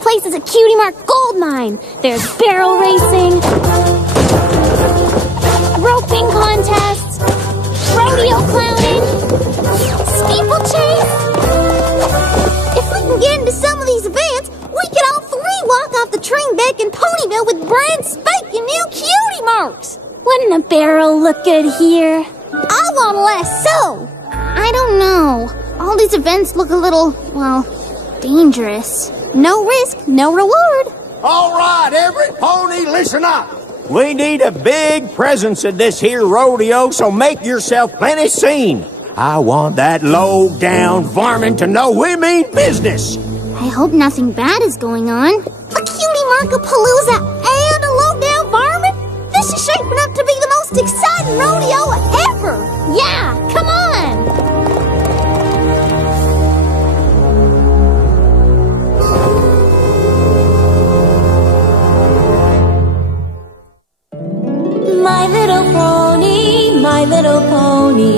place is a cutie mark gold mine. There's barrel racing, roping contests, rodeo clowning, steeplechase. If we can get into some of these events, we could all three walk off the train back in Ponyville with brand spanking new cutie marks. Wouldn't a barrel look good here? I want a lasso. I don't know. All these events look a little, well, dangerous. No risk, no reward. All right, every pony, listen up. We need a big presence at this here rodeo, so make yourself plenty seen. I want that low-down varmint to know we mean business. I hope nothing bad is going on. A cutie Appaloosa and a low-down varmint? This is shaping up to be the most exciting rodeo ever. Yeah, come on. My little pony, my little pony.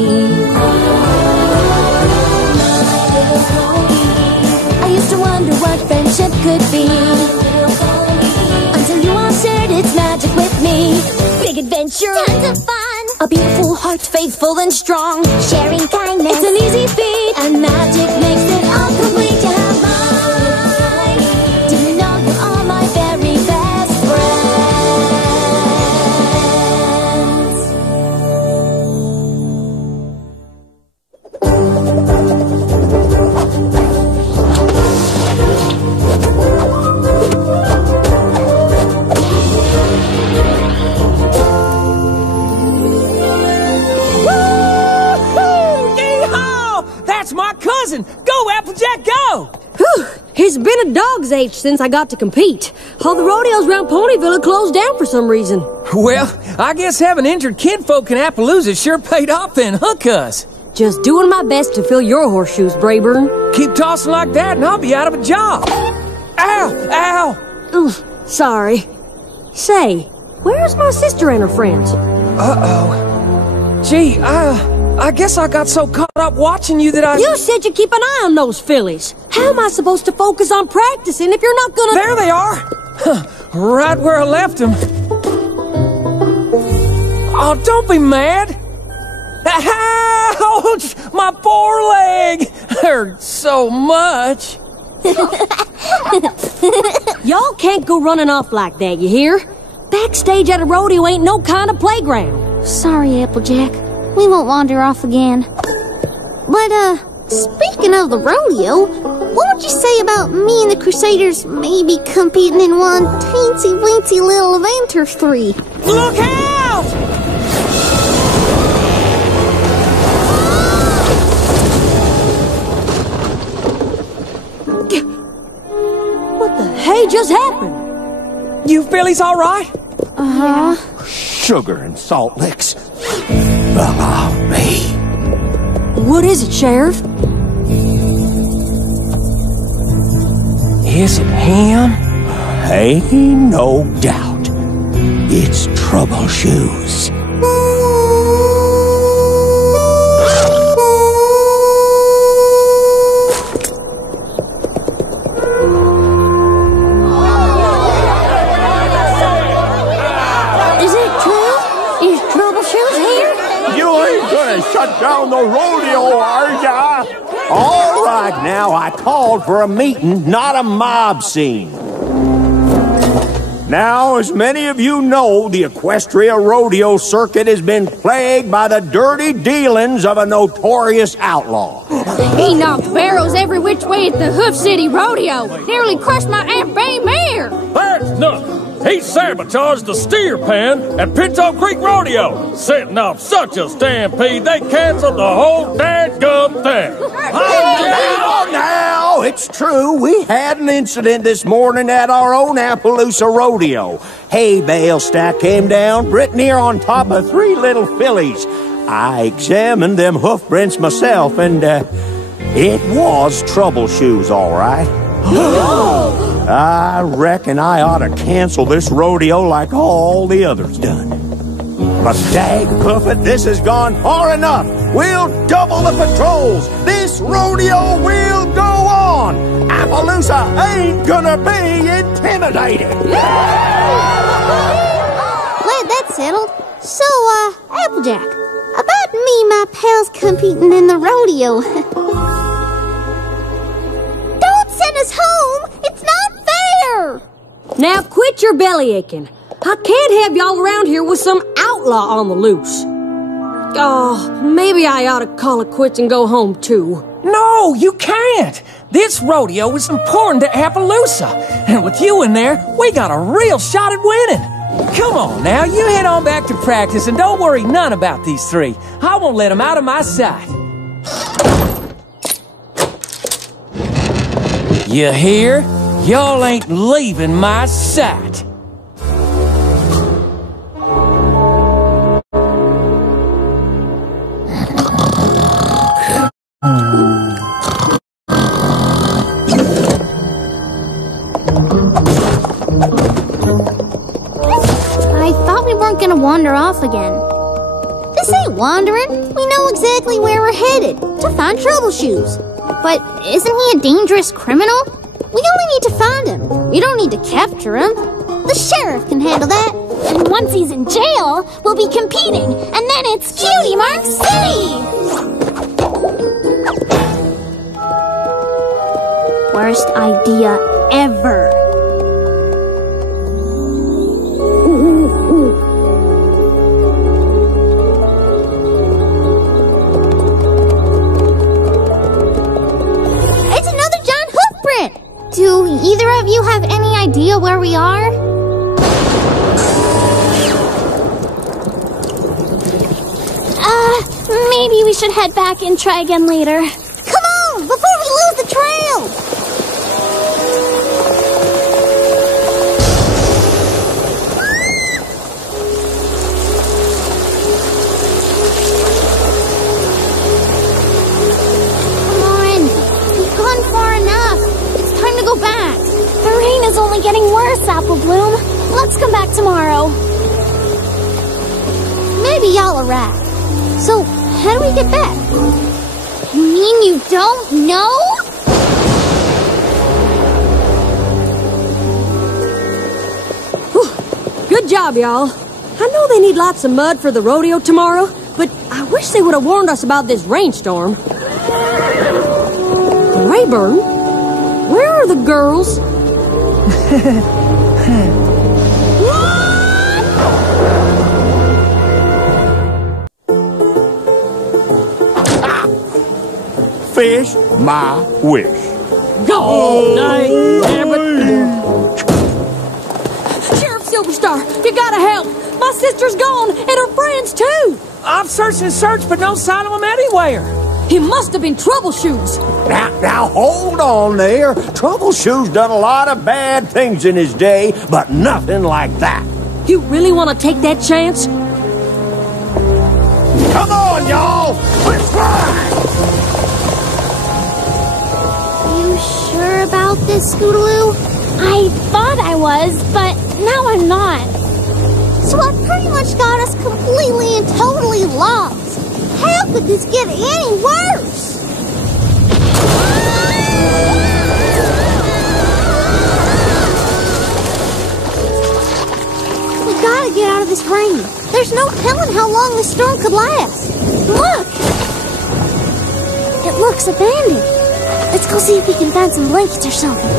I used to wonder what friendship could be, until you all shared its magic with me. Big adventure, tons of fun, a beautiful heart, faithful and strong, sharing kindness, it's an easy feat, and magic makes it all complete. You have mine. Do you know you are my very best That's my cousin! Go, Applejack, go! Whew! It's been a dog's age since I got to compete. All the rodeos around Ponyville have closed down for some reason. Well, I guess having injured kinfolk in Appaloosas sure paid off then, huh, cuz? Just doing my best to fill your horseshoes, Brayburn. Keep tossing like that and I'll be out of a job. Ow! Ow! Sorry. Say, where's my sister and her friends? Uh-oh. Gee, I guess I got so caught up watching you that I... You said you'd keep an eye on those fillies. How am I supposed to focus on practicing if you're not gonna... There they are! Huh, right where I left them. Oh, don't be mad! Ouch! My poor leg! Hurts so much. Y'all can't go running off like that, you hear? Backstage at a rodeo ain't no kind of playground. Sorry, Applejack. We won't wander off again. But, speaking of the rodeo, what would you say about me and the Crusaders maybe competing in one teensy-weensy little event or three? Look out! What the hey just happened? You fillies all right? Uh-huh. Sugar and salt licks. Follow me. What is it, Sheriff? Is it him? Ain't no doubt. It's Trouble Shoes. Shut down the rodeo, are ya? All right, now, I called for a meeting, not a mob scene. Now, as many of you know, the Equestria rodeo circuit has been plagued by the dirty dealings of a notorious outlaw. He knocked barrels every which way at the Hoof City Rodeo. Nearly crushed my Aunt Bay mare. That's nothing. He sabotaged the steer pen at Pinto Creek Rodeo, setting off such a stampede they canceled the whole dadgum thing. Now, it's true. We had an incident this morning at our own Appaloosa Rodeo. Hay bale stack came down, Brittany on top of 3 little fillies. I examined them hoof prints myself, and it was Trouble Shoes, all right. I reckon I ought to cancel this rodeo like all the others done. But dag-puffet, this has gone far enough. We'll double the patrols. This rodeo will go on. Appaloosa ain't gonna be intimidated. Glad that's settled. So, Applejack, about me and my pals competing in the rodeo. Don't send us home! It's not fair! Now quit your belly aching. I can't have y'all around here with some outlaw on the loose. Oh, maybe I ought to call it quits and go home, too. No, you can't. This rodeo is important to Appaloosa. And with you in there, we got a real shot at winning. Come on now, you head on back to practice and don't worry none about these three. I won't let them out of my sight. You hear? Y'all ain't leaving my sight. Gonna wander off again. This ain't wandering. We know exactly where we're headed, to find Troubleshoes. But isn't he a dangerous criminal? We only need to find him. We don't need to capture him. The sheriff can handle that. And once he's in jail, we'll be competing, and then it's Cutie Mark City! Worst idea ever. Do either of you have any idea where we are? Maybe we should head back and try again later. Come on, before we lose the trail! Come on, we've gone far enough. Time to go back. The rain is only getting worse, Apple Bloom. Let's come back tomorrow. Maybe y'all are right. So, how do we get back? You mean you don't know? Whew. Good job, y'all. I know they need lots of mud for the rodeo tomorrow, but I wish they would have warned us about this rainstorm. Rayburn? Where are the girls? Fish my wish. Oh, damn it. Sheriff Silverstar, you gotta help. My sister's gone, and her friends, too. I've searched and searched, but no sign of them anywhere. He must have been Troubleshoes. Now, hold on there. Troubleshoes done a lot of bad things in his day, but nothing like that. You really want to take that chance? Come on, y'all! Let's ride! You sure about this, Scootaloo? I thought I was, but now I'm not. So I pretty much got us completely and totally lost. How could this get any worse? We gotta get out of this rain. There's no telling how long this storm could last. Look! It looks abandoned. Let's go see if we can find some blankets or something.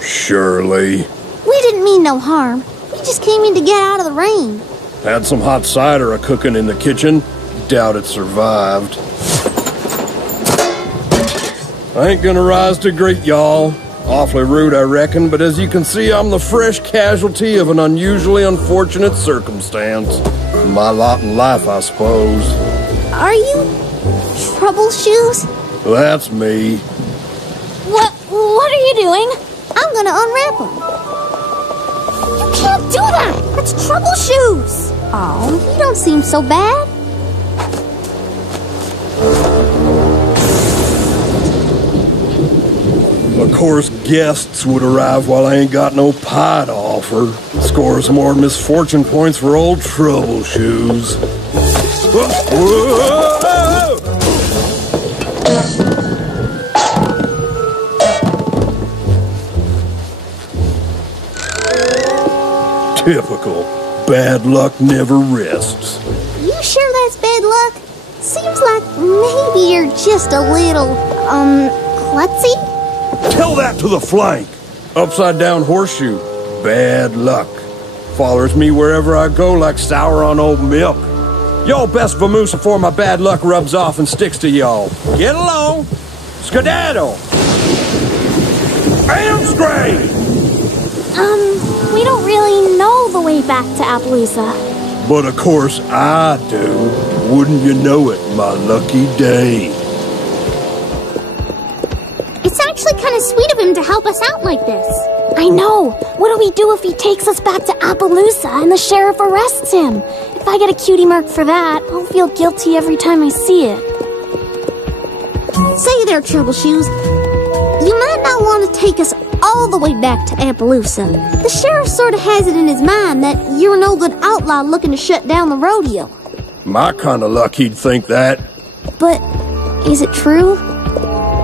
Surely. We didn't mean no harm. We just came in to get out of the rain. Had some hot cider a-cooking in the kitchen. Doubt it survived. I ain't gonna rise to greet y'all. Awfully rude, I reckon, but as you can see, I'm the fresh casualty of an unusually unfortunate circumstance. My lot in life, I suppose. Are you Troubleshoes? That's me. What are you doing? I'm gonna unwrap them. You can't do that! That's Troubleshoes! Oh, you don't seem so bad. Of course, guests would arrive while I ain't got no pie to offer. Score some more misfortune points for old Troubleshoes. Typical. Bad luck never rests. You sure that's bad luck? Seems like maybe you're just a little, klutzy? Tell that to the flank. Upside down horseshoe. Bad luck. Follows me wherever I go like sour on old milk. Y'all best vamoose before my bad luck rubs off and sticks to y'all. Get along. Skedaddle. Amscray! We don't really know the way back to Appaloosa. But of course I do. Wouldn't you know it, my lucky day. It's actually kind of sweet of him to help us out like this. I know. What do we do if he takes us back to Appaloosa and the sheriff arrests him? If I get a cutie mark for that, I'll feel guilty every time I see it. Say there, Troubleshoes. You might not want to take us all the way back to Appaloosa. The sheriff sort of has it in his mind that you're a no-good outlaw looking to shut down the rodeo. My kind of luck he'd think that. But is it true?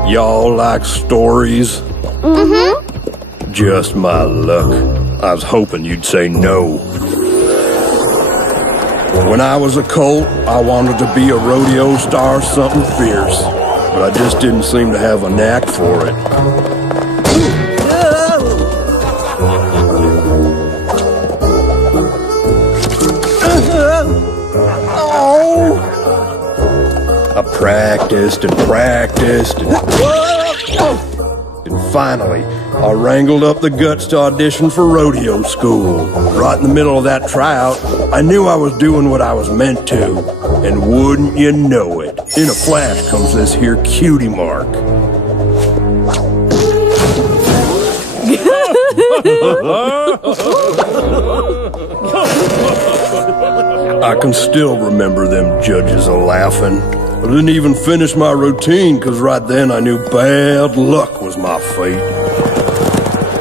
Y'all like stories? Mm-hmm. Just my luck. I was hoping you'd say no. When I was a colt, I wanted to be a rodeo star, something fierce. But I just didn't seem to have a knack for it. I practiced and practiced and finally, I wrangled up the guts to audition for rodeo school. Right in the middle of that tryout, I knew I was doing what I was meant to. And wouldn't you know it, in a flash comes this here cutie mark. I can still remember them judges a-laughing. I didn't even finish my routine, because right then I knew bad luck was my fate.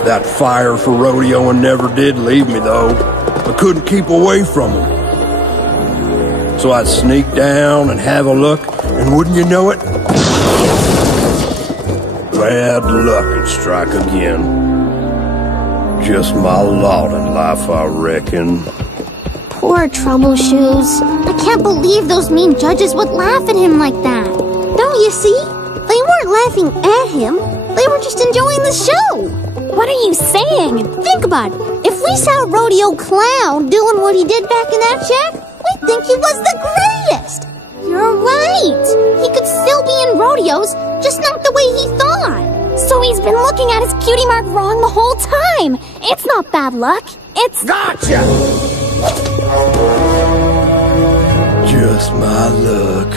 That fire for rodeoing never did leave me, though. I couldn't keep away from them. So I'd sneak down and have a look, and wouldn't you know it? Bad luck would strike again. Just my lot in life, I reckon. Poor Troubleshoes. I can't believe those mean judges would laugh at him like that. Don't you see? They weren't laughing at him. They were just enjoying the show. What are you saying? Think about it. If we saw a rodeo clown doing what he did back in that shack, we'd think he was the greatest. You're right. He could still be in rodeos, just not the way he thought. So he's been looking at his cutie mark wrong the whole time. It's not bad luck. It's... Gotcha! Just my luck.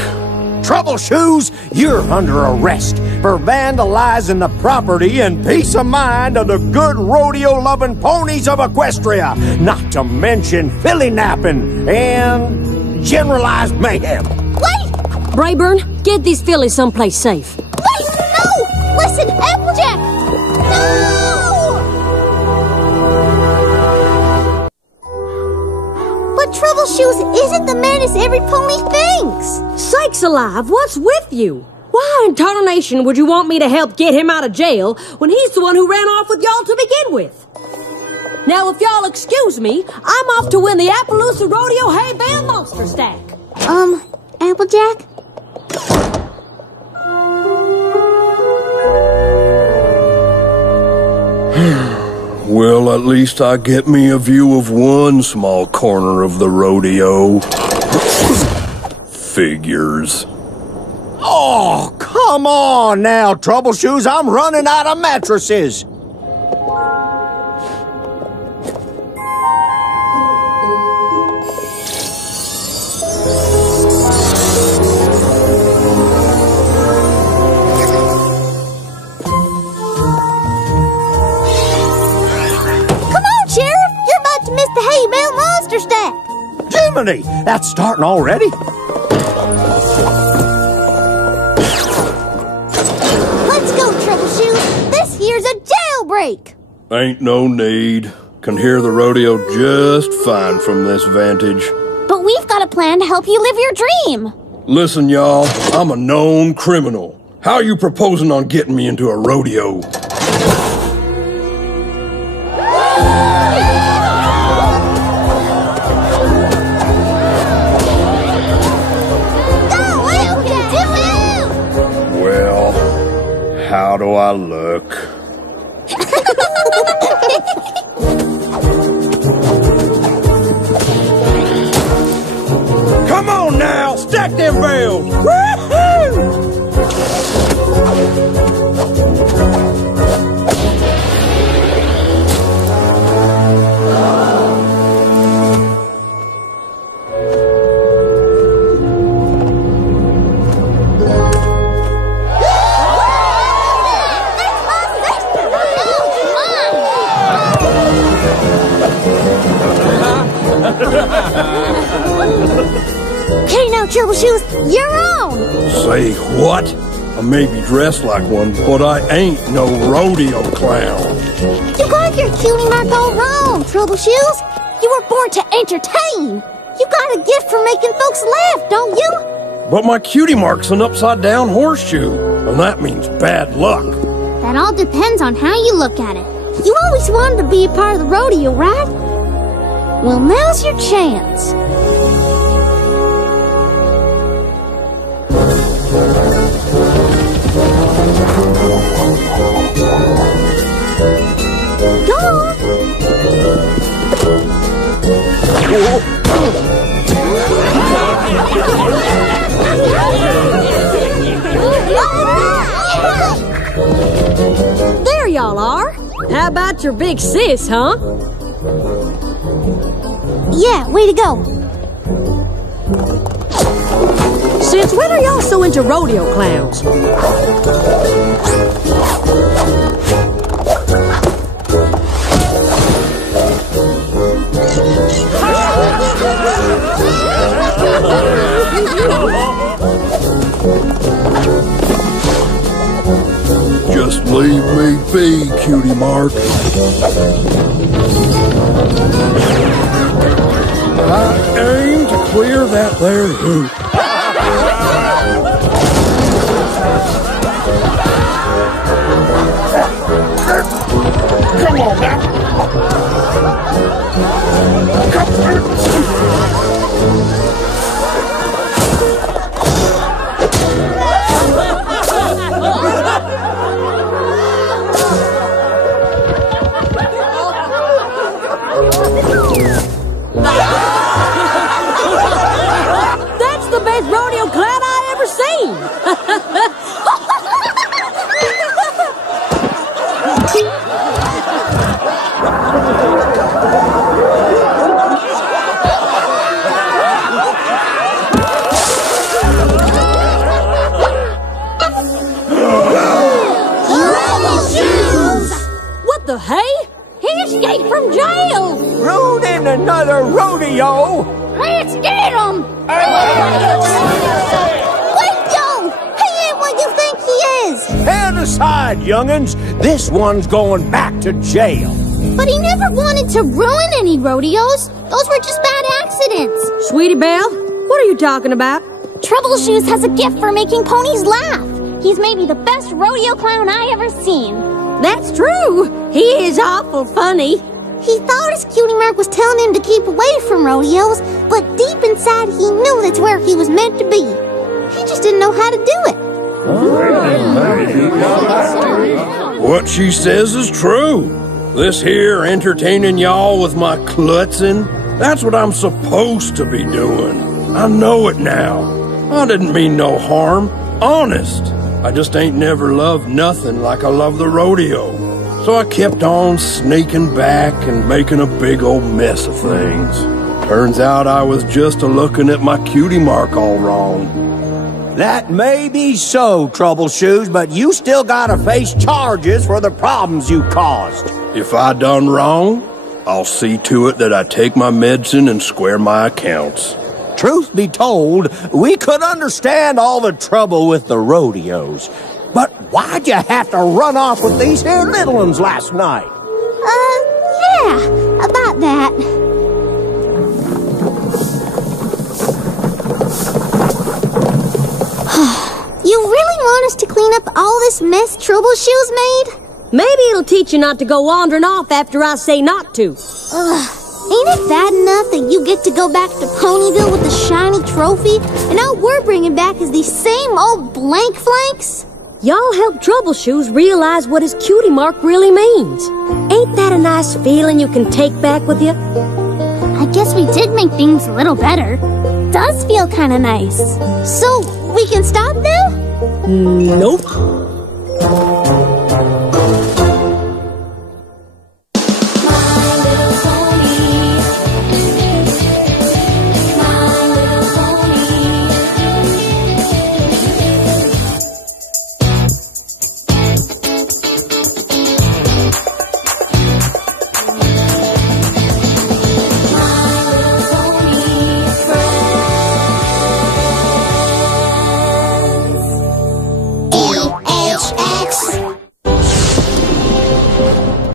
Troubleshoes, you're under arrest for vandalizing the property and peace of mind of the good rodeo-loving ponies of Equestria, not to mention filly napping and generalized mayhem. Wait! Brayburn, get these fillies someplace safe. Wait! No! Listen, Applejack! No! But Troubleshoes isn't the menace every pony thinks. Sakes alive, what's with you? Why in tarnation would you want me to help get him out of jail when he's the one who ran off with y'all to begin with? Now, if y'all excuse me, I'm off to win the Appaloosa Rodeo Hay Bale Monster Stack. Applejack? Well, at least I get me a view of one small corner of the rodeo. Figures. Oh, come on now, Troubleshoes. I'm running out of mattresses. Jiminy, that's starting already. Let's go, Troubleshoes. This here's a jailbreak. Ain't no need. Can hear the rodeo just fine from this vantage. But we've got a plan to help you live your dream. Listen, y'all, I'm a known criminal. How you proposing on getting me into a rodeo? How do I look? Come on now, stack them bales! Woo-hoo! Okay, now, Troubleshoes, you're on! Say what? I may be dressed like one, but I ain't no rodeo clown. You got your cutie mark all wrong, Troubleshoes. You were born to entertain. You got a gift for making folks laugh, don't you? But my cutie mark's an upside-down horseshoe, and that means bad luck. That all depends on how you look at it. You always wanted to be a part of the rodeo, right? Well, now's your chance. Go on. There y'all are. How about your big sis, huh? Yeah, way to go. Since when are y'all so into rodeo clowns? Just leave me be, cutie mark. I aim to clear that there hoop. Come on now. That's the best rodeo clown I ever seen. What the hey? He escaped from jail! Ruining another rodeo! Let's get him! Wait, yo! He ain't what you think he is! Stand aside, young'uns. This one's going back to jail. But he never wanted to ruin any rodeos. Those were just bad accidents. Sweetie Belle, what are you talking about? Troubleshoes has a gift for making ponies laugh. He's maybe the best rodeo clown I ever seen. That's true. He is awful funny. He thought his cutie mark was telling him to keep away from rodeos, but deep inside he knew that's where he was meant to be. He just didn't know how to do it. What she says is true. This here entertaining y'all with my klutzing, that's what I'm supposed to be doing. I know it now. I didn't mean no harm. Honest, I just ain't never loved nothing like I love the rodeo. So I kept on sneaking back and making a big old mess of things. Turns out I was just a-looking at my cutie mark all wrong. That may be so, Troubleshoes, but you still gotta face charges for the problems you caused. If I done wrong, I'll see to it that I take my medicine and square my accounts. Truth be told, we could understand all the trouble with the rodeos. But why'd you have to run off with these here little ones last night? Yeah, about that. You really want us to clean up all this mess Troubleshoes made? Maybe it'll teach you not to go wandering off after I say not to. Ain't it bad enough that you get to go back to Ponyville with the shiny trophy, and all we're bringing back is these same old blank flanks? Y'all help Troubleshoes realize what his cutie mark really means. Ain't that a nice feeling you can take back with you? I guess we did make things a little better. Does feel kinda nice. So, we can stop now? Nope.